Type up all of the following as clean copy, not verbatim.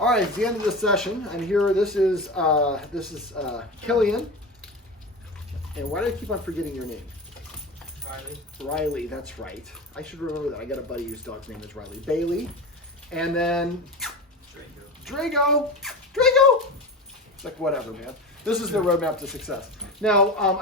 All right, it's the end of this session, and here this is Killian. And why do I keep on forgetting your name? Riley. Riley, that's right. I should remember that. I got a buddy whose dog's name is Riley. Bailey, and then Draco. It's like whatever, man. This is the roadmap to success. Now,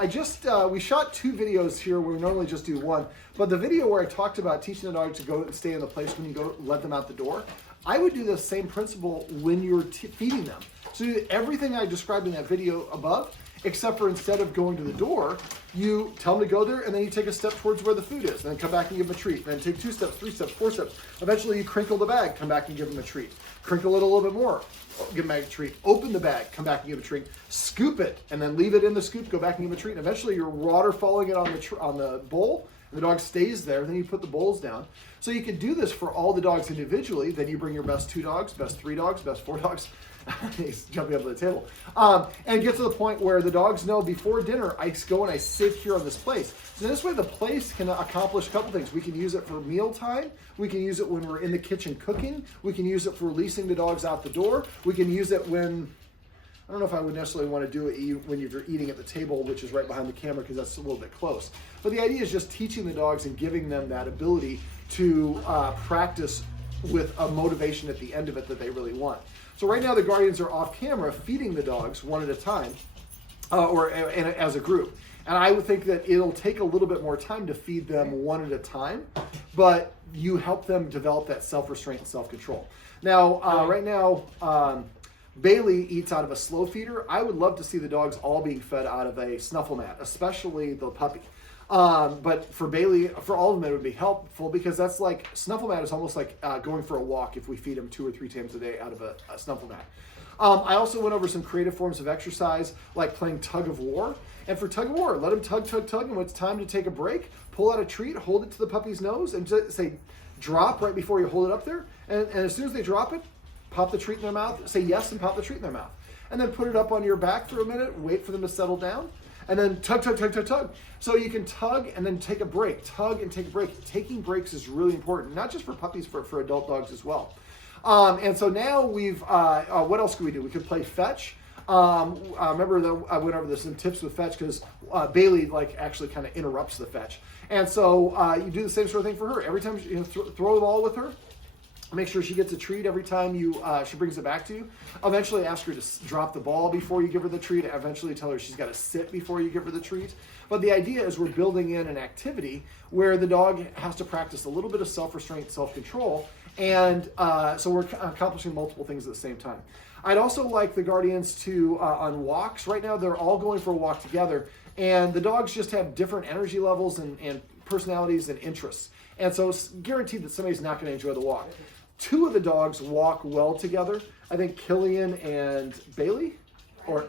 we shot 2 videos here where we normally just do 1, but the video where I talked about teaching the dog to go stay in the place when you go let them out the door, I would do the same principle when you're feeding them. So you do everything I described in that video above, except for instead of going to the door, you tell them to go there, and then you take a step towards where the food is, and then come back and give them a treat. Then take 2 steps, 3 steps, 4 steps. Eventually, you crinkle the bag, come back and give them a treat. Crinkle it a little bit more, give them a treat. Open the bag, come back and give a treat. Scoop it, and then leave it in the scoop, go back and give them a treat. And eventually, you're waterfalling it on the bowl, and the dog stays there. Then you put the bowls down. So you can do this for all the dogs individually. Then you bring your best 2 dogs, best 3 dogs, best 4 dogs. He's jumping up to the table. And get to the point where the dogs know before dinner, I go and I sit here on this place. So this way the place can accomplish a couple things. We can use it for mealtime. We can use it when we're in the kitchen cooking. We can use it for releasing the dogs out the door. We can use it when, I don't know if I would necessarily want to do it when you're eating at the table, which is right behind the camera because that's a little bit close. But the idea is just teaching the dogs and giving them that ability to practice with a motivation at the end of it that they really want. So right now the guardians are off camera feeding the dogs one at a time, or as a group. And I would think that it'll take a little bit more time to feed them one at a time, but you help them develop that self-restraint and self-control. Now, right now, Bailey eats out of a slow feeder. I would love to see the dogs all being fed out of a snuffle mat, especially the puppy. But for Bailey, for all of them, it would be helpful because that's like, snuffle mat is almost like going for a walk if we feed them 2 or 3 times a day out of a snuffle mat. I also went over some creative forms of exercise, like playing tug of war. And for tug of war, let them tug, and when it's time to take a break, pull out a treat, hold it to the puppy's nose, and just say, drop right before you hold it up there. And as soon as they drop it, pop the treat in their mouth, say yes, and pop the treat in their mouth. And then put it up on your back for a minute, wait for them to settle down. And then tug. So you can tug and then take a break. Tug and take a break. Taking breaks is really important, not just for puppies, for adult dogs as well. And so now we've, what else can we do? We could play fetch. Remember that I went over some tips with fetch because Bailey actually kind of interrupts the fetch. And so you do the same sort of thing for her. Every time you throw the ball with her, make sure she gets a treat every time she brings it back to you. Eventually ask her to drop the ball before you give her the treat. Eventually tell her she's got to sit before you give her the treat. But the idea is we're building in an activity where the dog has to practice a little bit of self-restraint, self-control, and so we're accomplishing multiple things at the same time. I'd also like the guardians to, on walks, right now they're all going for a walk together, and the dogs just have different energy levels and personalities and interests. And so it's guaranteed that somebody's not going to enjoy the walk. 2 of the dogs walk well together. I think Killian and Bailey,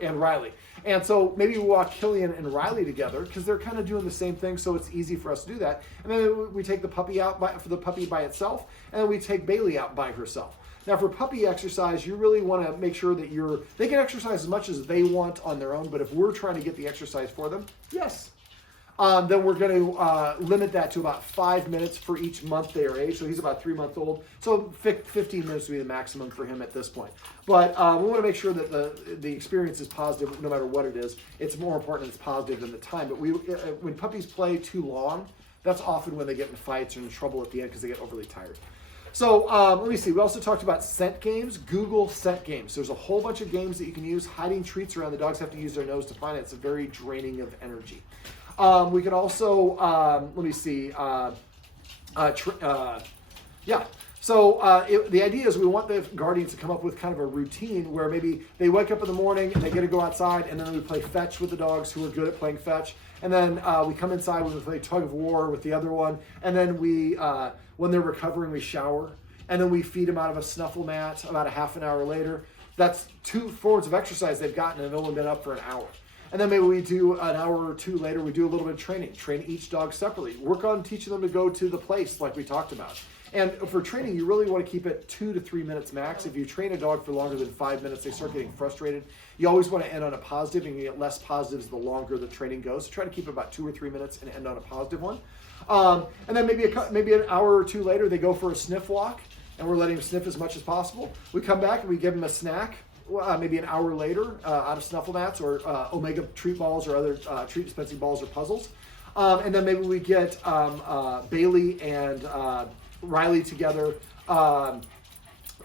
and Riley. And so maybe we walk Killian and Riley together because they're kind of doing the same thing, so it's easy for us to do that. And then we take the puppy out for the puppy by itself, and then we take Bailey out by herself. Now for puppy exercise, you really want to make sure that they can exercise as much as they want on their own, but if we're trying to get the exercise for them, yes. Then we're going to limit that to about 5 minutes for each month they are age. So he's about 3 months old. So 15 minutes would be the maximum for him at this point. But we want to make sure that the experience is positive no matter what it is. It's more important that it's positive than the time. But when puppies play too long, that's often when they get in fights or in trouble at the end because they get overly tired. So let me see. We also talked about scent games. Google scent games. There's a whole bunch of games that you can use. Hiding treats around. The dogs have to use their nose to find it. It's very draining of energy. We can also, let me see, So the idea is we want the guardians to come up with kind of a routine where maybe they wake up in the morning and they get to go outside, and then we play fetch with the dogs who are good at playing fetch. And then we come inside when we play tug of war with the other one. And then we, when they're recovering, we shower. And then we feed them out of a snuffle mat about a half an hour later. That's 2 forms of exercise they've gotten and they've only been up for an hour. And then maybe we do an hour or 2 later, we do a little bit of training. Train each dog separately. Work on teaching them to go to the place like we talked about. And for training, you really want to keep it 2 to 3 minutes max. If you train a dog for longer than 5 minutes, they start getting frustrated. You always want to end on a positive, and you get less positives the longer the training goes. So try to keep it about 2 or 3 minutes and end on a positive one. And then maybe an hour or 2 later, they go for a sniff walk. and we're letting him sniff as much as possible. We come back and we give him a snack, maybe an hour later, out of Snuffle Mats or Omega treat balls or other treat dispensing balls or puzzles. And then maybe we get Bailey and Riley together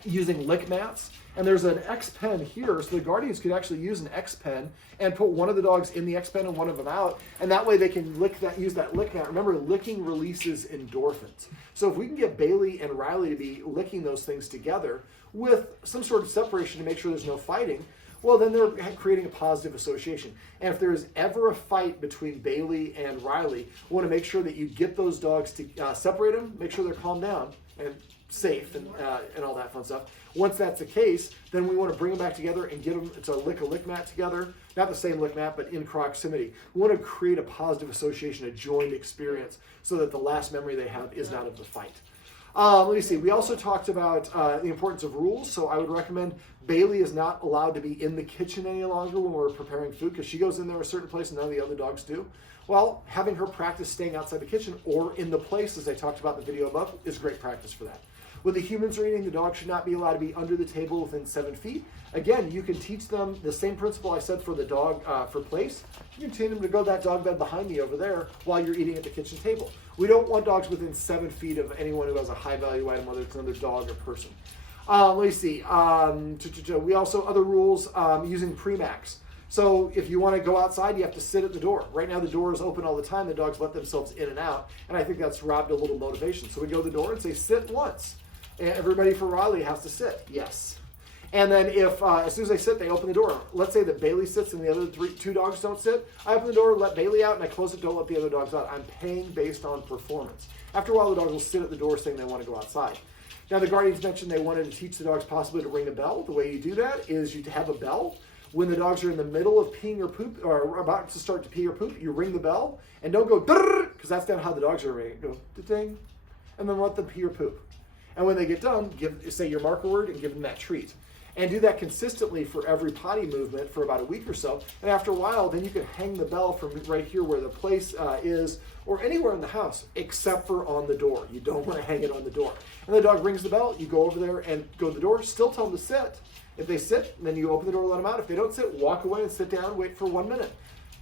using lick mats. And there's an X pen here, so the guardians could actually use an X pen and put one of the dogs in the X pen and one of them out, and that way they can use that lick mat. Remember, licking releases endorphins. So if we can get Bailey and Riley to be licking those things together with some sort of separation to make sure there's no fighting, well, then they're creating a positive association. And if there is ever a fight between Bailey and Riley, we want to make sure that you get those dogs to separate them, make sure they're calmed down and safe and all that fun stuff. Once that's the case, then we want to bring them back together and get them to lick a lick mat together. Not the same lick mat, but in proximity. We want to create a positive association, a joined experience, so that the last memory they have is not of the fight. Let me see. We also talked about the importance of rules. So I would recommend Bailey is not allowed to be in the kitchen any longer when we're preparing food, because she goes in there a certain place and none of the other dogs do. Well, having her practice staying outside the kitchen or in the place, as I talked about in the video above, is great practice for that. When the humans are eating, the dog should not be allowed to be under the table within 7 feet. Again, you can teach them the same principle I said for the dog for place. You can teach them to go to that dog bed behind me over there while you're eating at the kitchen table. We don't want dogs within 7 feet of anyone who has a high value item, whether it's another dog or person. Let me see. We also, other rules, using Premax. So if you want to go outside, you have to sit at the door. Right now the door is open all the time. The dogs let themselves in and out. And I think that's robbed a little motivation. So we go to the door and say, sit once. And everybody for Riley has to sit. Yes. And then if, as soon as they sit, they open the door. Let's say that Bailey sits and the other two dogs don't sit. I open the door, let Bailey out, and I close it, don't let the other dogs out. I'm paying based on performance. After a while, the dog will sit at the door saying they want to go outside. Now, the guardians mentioned they wanted to teach the dogs possibly to ring a bell. The way you do that is you have a bell. When the dogs are in the middle of peeing or poop, or about to start to pee or poop, you ring the bell, and don't go, because that's not how the dogs are ringing. Go, ding, and then let them pee or poop. And when they get done, say your marker word and give them that treat. And do that consistently for every potty movement for about a week or so. And after a while, then you can hang the bell from right here where the place is, or anywhere in the house, except for on the door. You don't want to hang it on the door. And the dog rings the bell, you go over there and go to the door, still tell them to sit. If they sit, then you open the door and let them out. If they don't sit, walk away and sit down, wait for 1 minute.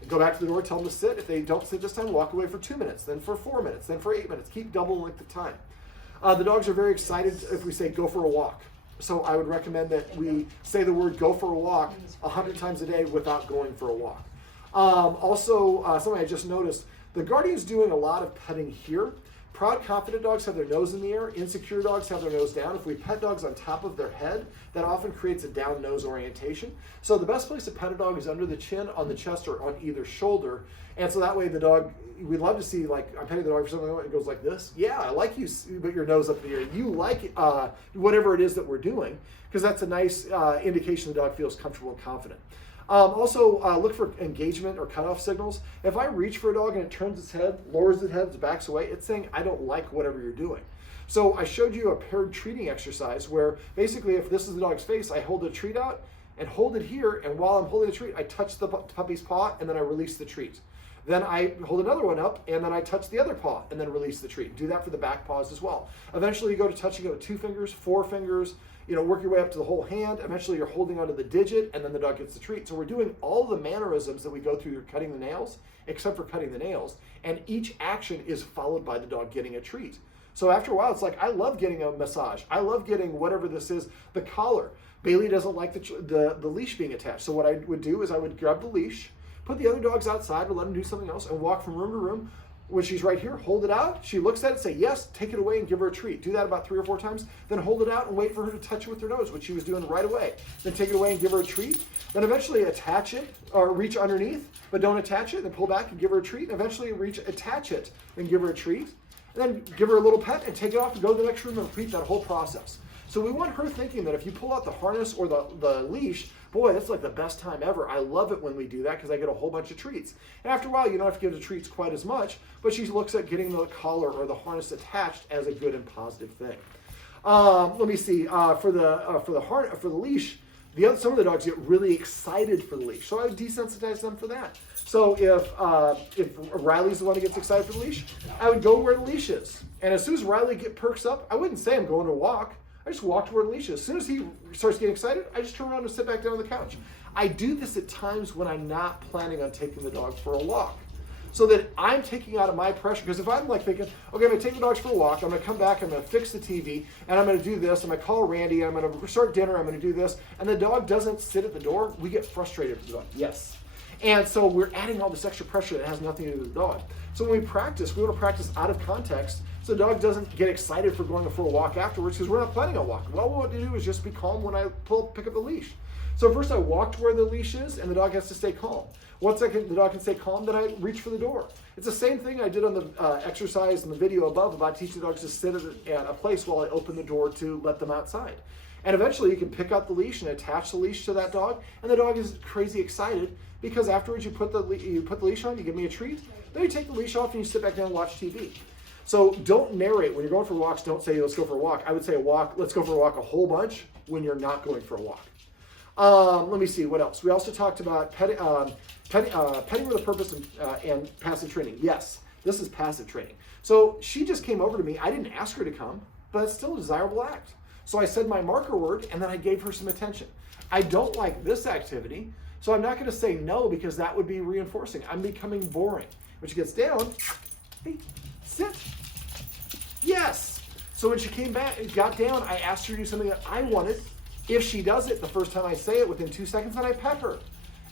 Go back to the door, tell them to sit. If they don't sit this time, walk away for 2 minutes, then for 4 minutes, then for 8 minutes. Keep double length of time. The dogs are very excited if we say go for a walk. So I would recommend that we say the word go for a walk 100 times a day without going for a walk. Also, something I just noticed, the guardian's doing a lot of petting here. Proud, confident dogs have their nose in the air. Insecure dogs have their nose down. If we pet dogs on top of their head, that often creates a down nose orientation. So the best place to pet a dog is under the chin, on the chest, or on either shoulder. And so that way the dog, we'd love to see, like, I'm petting the dog for something and it goes like this. Yeah, I like you put your nose up in the air. You like whatever it is that we're doing, because that's a nice indication the dog feels comfortable and confident. Also, look for engagement or cutoff signals. If I reach for a dog and it turns its head, lowers its head, backs away, it's saying, I don't like whatever you're doing. So I showed you a paired treating exercise where basically if this is the dog's face, I hold the treat out and hold it here, and while I'm holding the treat, I touch the puppy's paw and then I release the treat. Then I hold another one up and then I touch the other paw and then release the treat. Do that for the back paws as well. Eventually you go to touching it with 2 fingers, 4 fingers, work your way up to the whole hand. Eventually you're holding onto the digit and then the dog gets the treat. So we're doing all the mannerisms that we go through cutting the nails, except for cutting the nails. And each action is followed by the dog getting a treat. So after a while, it's like, I love getting a massage. I love getting whatever this is, the collar. Bailey doesn't like the leash being attached. So what I would do is I would grab the leash, put the other dogs outside or let them do something else, and walk from room to room. When she's right here, hold it out. She looks at it, say yes, take it away and give her a treat. Do that about 3 or 4 times. Then hold it out and wait for her to touch it with her nose, which she was doing right away. Then take it away and give her a treat. Then eventually attach it or reach underneath, but don't attach it. Then pull back and give her a treat. And eventually attach it and give her a treat. And then give her a little pet and take it off and go to the next room and repeat that whole process. So we want her thinking that if you pull out the harness or the leash, boy, that's like the best time ever. I love it when we do that because I get a whole bunch of treats. And after a while, you don't have to give the treats quite as much, but she looks at getting the collar or the harness attached as a good and positive thing. Let me see. For the leash, some of the dogs get really excited for the leash, so I would desensitize them for that. So if Riley's the one that gets excited for the leash, I would go where the leash is. And as soon as Riley perks up, I wouldn't say I'm going to walk. I just walk to where the leash is. As soon as he starts getting excited, I just turn around and sit back down on the couch. I do this at times when I'm not planning on taking the dog for a walk, so that I'm taking out of my pressure. Because if I'm like thinking, okay, I'm gonna take the dogs for a walk, I'm gonna come back, I'm gonna fix the TV, and I'm gonna do this, I'm gonna call Randy, I'm gonna start dinner, I'm gonna do this, and the dog doesn't sit at the door, we get frustrated with the dog. Yes. And so we're adding all this extra pressure that has nothing to do with the dog. So when we practice, we want to practice out of context, so the dog doesn't get excited for going for a walk afterwards, because we're not planning on walking. Well, what we want to do is just be calm when I pick up the leash. So first I walk to where the leash is, and the dog has to stay calm. Once the dog can stay calm, then I reach for the door. It's the same thing I did on the exercise in the video above about teaching dogs to sit at a place while I open the door to let them outside. And eventually you can pick up the leash and attach the leash to that dog, and the dog is crazy excited because afterwards you put the leash on, you give me a treat, then you take the leash off and you sit back down and watch TV. So don't narrate. When you're going for walks, don't say, let's go for a walk. I would say let's go for a walk a whole bunch when you're not going for a walk. Let me see, what else? We also talked about petting with a purpose and passive training. Yes, this is passive training. So she just came over to me. I didn't ask her to come, but it's still a desirable act. So I said my marker word, and then I gave her some attention. I don't like this activity, so I'm not going to say no because that would be reinforcing. I'm becoming boring. When she gets down, hey, sit. Yes. So when she came back and got down, I asked her to do something that I wanted. If she does it the first time I say it, within 2 seconds, then I pet her.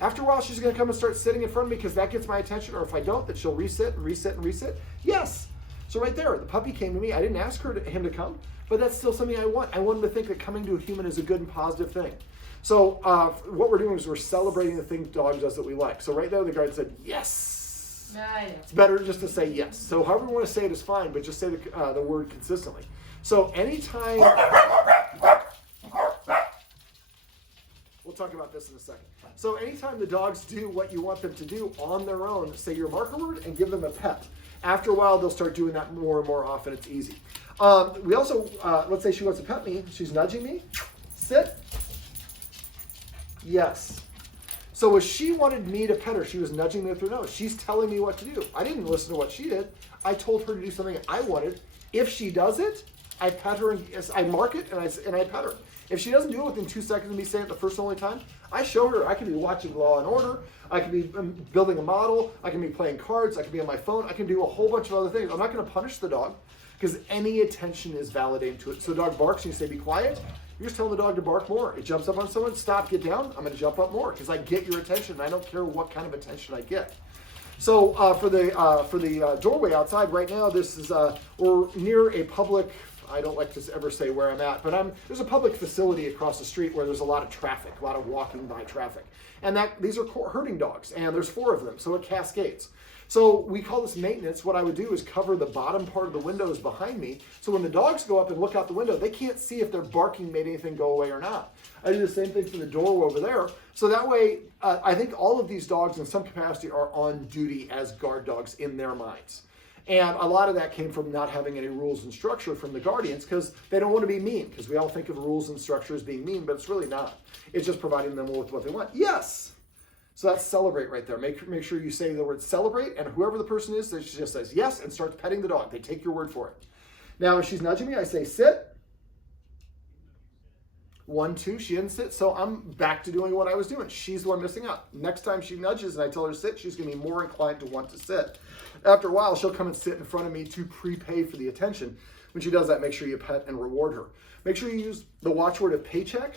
After a while, she's going to come and start sitting in front of me because that gets my attention, or if I don't, then she'll resit and resit and resit. Yes. So right there, the puppy came to me. I didn't ask him to come, but that's still something I want. I want him to think that coming to a human is a good and positive thing. So what we're doing is we're celebrating the thing dog does that we like. So right there, the guard said, yes. It's better just to say yes. So however you want to say it is fine, but just say the word consistently. So anytime... We'll talk about this in a second. So anytime the dogs do what you want them to do on their own, say your marker word and give them a pet. After a while, they'll start doing that more and more often. It's easy. We also, let's say she wants to pet me. She's nudging me. Sit. Yes. So if she wanted me to pet her, she was nudging me with her nose. She's telling me what to do. I didn't listen to what she did. I told her to do something I wanted. If she does it, I pet her, and I mark it, and I pet her. If she doesn't do it within 2 seconds of me saying it the first and only time, I show her. I can be watching Law and Order. I can be building a model. I can be playing cards. I can be on my phone. I can do a whole bunch of other things. I'm not going to punish the dog because any attention is validating to it. So the dog barks and you say, be quiet. You're just telling the dog to bark more. It jumps up on someone, stop, get down. I'm going to jump up more because I get your attention. And I don't care what kind of attention I get. So for the doorway outside right now, this is we're near a public. I don't like to ever say where I'm at, but there's a public facility across the street where there's a lot of traffic, a lot of walking by traffic. And these are herding dogs, and there's 4 of them, so it cascades. So we call this maintenance. What I would do is cover the bottom part of the windows behind me, so when the dogs go up and look out the window, they can't see if their barking made anything go away or not. I do the same thing for the door over there. So that way, I think all of these dogs in some capacity are on duty as guard dogs in their minds. And a lot of that came from not having any rules and structure from the guardians because they don't want to be mean, because we all think of rules and structure as being mean, but it's really not. It's just providing them with what they want. Yes! So that's celebrate right there. Make sure you say the word celebrate, and whoever the person is, she just says yes and starts petting the dog. They take your word for it. Now, if she's nudging me, I say sit. 1, 2, she didn't sit, so I'm back to doing what I was doing. She's the one missing out. Next time she nudges and I tell her to sit, she's going to be more inclined to want to sit. After a while, she'll come and sit in front of me to prepay for the attention. When she does that, make sure you pet and reward her. Make sure you use the watchword of paycheck.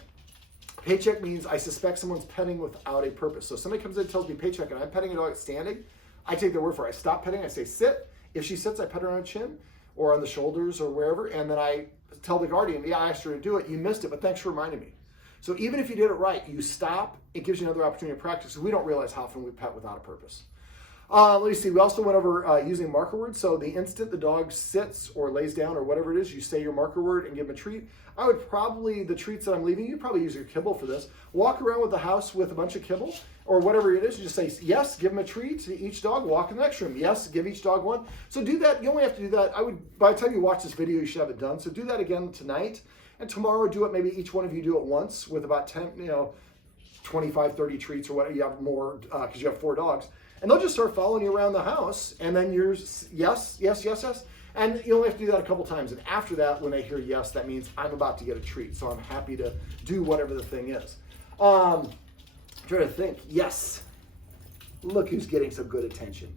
Paycheck means I suspect someone's petting without a purpose. So if somebody comes in and tells me paycheck and I'm petting a dog standing, I take their word for it. I stop petting, I say sit. If she sits, I pet her on the chin or on the shoulders or wherever, and then I tell the guardian, yeah, I asked her to do it. You missed it, but thanks for reminding me. So even if you did it right, you stop. It gives you another opportunity to practice. So we don't realize how often we pet without a purpose. Let me see. We also went over using marker words. So the instant the dog sits or lays down or whatever it is, you say your marker word and give them a treat. I would probably, the treats that I'm leaving, you'd probably use your kibble for this. Walk around with the house with a bunch of kibble or whatever it is. You just say yes, give them a treat to each dog. Walk in the next room. Yes, give each dog one. So do that. You only have to do that. By the time you watch this video, you should have it done. So do that again tonight. And tomorrow, do it. Maybe each one of you do it once with about 10, 25, 30 treats or whatever. You have more because you have 4 dogs. And they'll just start following you around the house. And then you're yes, yes, yes, yes. And you only have to do that a couple times. And after that, when they hear yes, that means I'm about to get a treat. So I'm happy to do whatever the thing is. Trying to think. Yes. Look who's getting some good attention.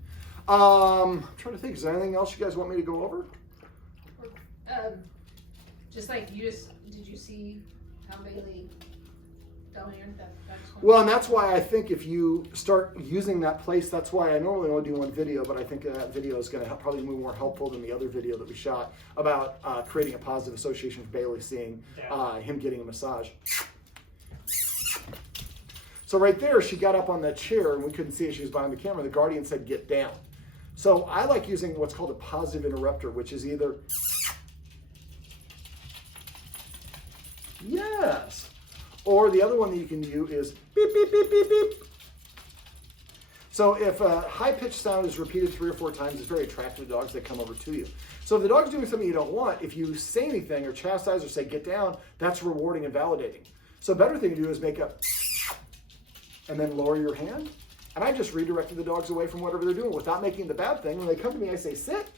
I'm trying to think. Is there anything else you guys want me to go over? Just like did you see how Bailey dominated that? Well, and that's why I think if you start using that place, that's why I normally only do one video, but I think that video is going to probably be more helpful than the other video that we shot about creating a positive association with Bailey seeing him getting a massage. So right there, she got up on that chair and we couldn't see it. She was behind the camera. The guardian said, get down. So I like using what's called a positive interrupter, which is either yes, or the other one that you can do is beep, beep, beep, beep, beep. So if a high-pitched sound is repeated 3 or 4 times, it's very attractive to dogs that come over to you. So if the dog's doing something you don't want, if you say anything or chastise or say get down, that's rewarding and validating. So a better thing to do is make a and then lower your hand. And I just redirected the dogs away from whatever they're doing without making the bad thing. When they come to me, I say sit.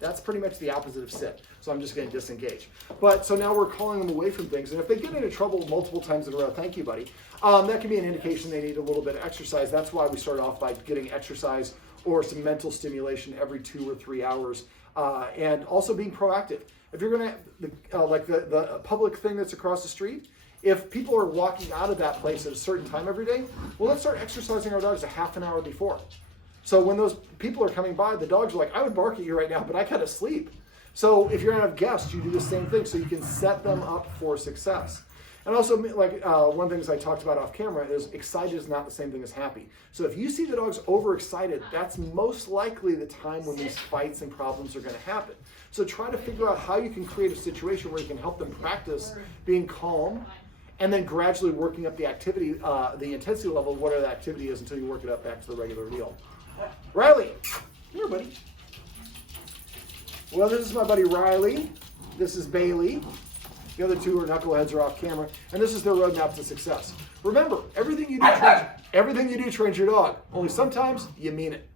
That's pretty much the opposite of sit. So I'm just going to disengage. But so now we're calling them away from things. And if they get into trouble multiple times in a row, thank you, buddy, that can be an indication they need a little bit of exercise. That's why we started off by getting exercise or some mental stimulation every 2 or 3 hours. And also being proactive. If you're going to, like the public thing that's across the street, if people are walking out of that place at a certain time every day, well, let's start exercising our dogs a half an hour before. So when those people are coming by, the dogs are like, I would bark at you right now, but I gotta sleep. So if you're gonna have guests, you do the same thing so you can set them up for success. And also, like one of the things I talked about off camera is excited is not the same thing as happy. So if you see the dogs overexcited, that's most likely the time when these fights and problems are gonna happen. So try to figure out how you can create a situation where you can help them practice being calm and then gradually working up the activity, the intensity level of whatever the activity is until you work it up back to the regular deal. Riley, come here, buddy. Well, this is my buddy Riley. This is Bailey. The other two are knuckleheads are off camera, and this is their roadmap to success. Remember, everything you do trains your dog. Only sometimes you mean it.